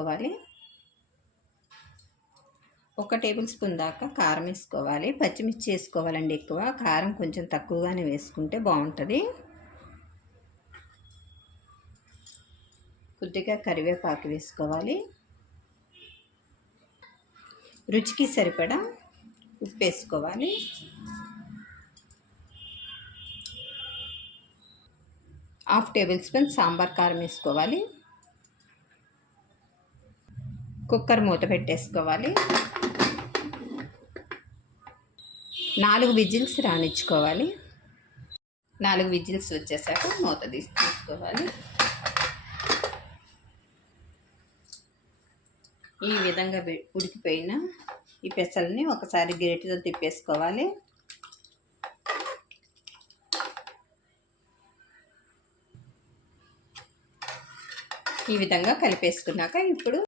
వేసుకోవాలి. ఒక table spoon దాకా కారం వేసుకోవాలి. పచ్చిమిర్చి వేసుకోవాలండి ఎక్కువ. కారం కొంచెం తక్కువగానే వేసుకుంటే బాగుంటుంది. కొద్దిగా కరివేపాకు వేసుకోవాలి. రుచికి సరిపడా ఉప్పు వేసుకోవాలి. హాఫ్ టేబుల్ స్పూన్ సాంబార్ కారం వేసుకోవాలి. కుక్కర్ మూత పెట్టేసుకోవాలి. నాలుగు విజిల్స్ రానిచ్చుకోవాలి నాలుగు విజిల్స్ వచ్చేసాక మూత తీసి తీసుకోవాలి. ఈ విధంగా ఉడికిపోయిన ఈ పెసల్ని ఒకసారి గరిటెతో తిప్పేసుకోవాలి. ఈ విధంగా కలిపేసుకున్నాక ఇప్పుడు